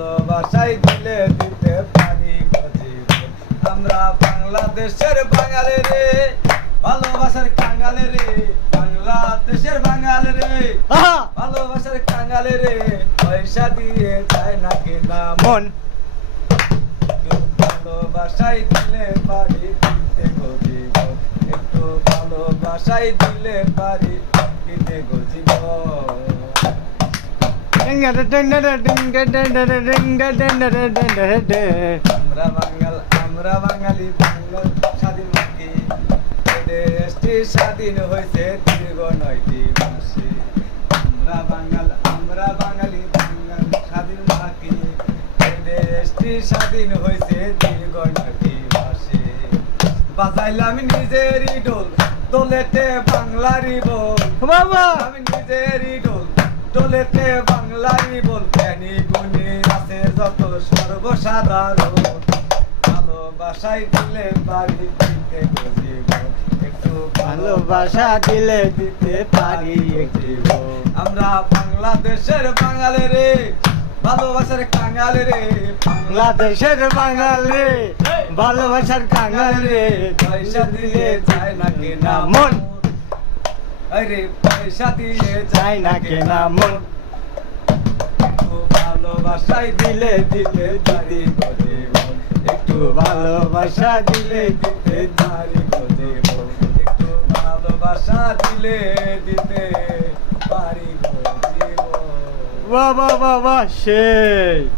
ভালোবাসাই দিলে দিতে পারি গো জীবন। আমরা বাংলাদেশের বাঙালি রে, ভালোবাসার কাঙ্গালে রে, বাংলাদেশের বাঙালি রে, ভালোবাসার কাঙ্গালে রে, পয়সা দিয়ে যায় না কিনা মন। ভালোবাসাই দিলে পারি দিতে গো জীবন, একটু ভালোবাসাই দিলে পারি দিতে গো জীবন। আমরা বাঙালি বাংলা স্বাধীন মাটি, দেশটি স্বাধীন হয়েছে দীর্ঘ 9টি মাসে। আমরা বাঙালি বাংলা স্বাধীন মাটি, দেশটি স্বাধীন হয়েছে দীর্ঘ 9টি মাসে। বাজাইলাম নিজেরই ঢোল, দোলেতে বাংলারই বল বাবা, আমি নিজেরই ঢোল, দোলেতে বাংলারই বল। জ্ঞানী গুণী আছে যত সর্বসাধারণ, ভালোবাসাই দিলে পারি দিতে গো জীবন, একটু ভালোবাসা দিলে দিতে পারি জীবন। আমরা বাংলাদেশের বাঙালি রে, ভালোবাসার কাঙ্গালি রে, বাংলাদেশের বাঙালি, ভালোবাসার কাঙ্গালি রে, পয়সা দিলে যায় না কেনা মন। আরে পয়সা দিয়ে চাই না কেনা মন। একটু ভালোবাসাই দিলে দিতে পারি গো জীবন, একটু ভালোবাসা দিলে দিতে পারি গো জীবন, একটু ভালোবাসা দিলে দিতে পারি গো জীবন। বাবা বাবা সেই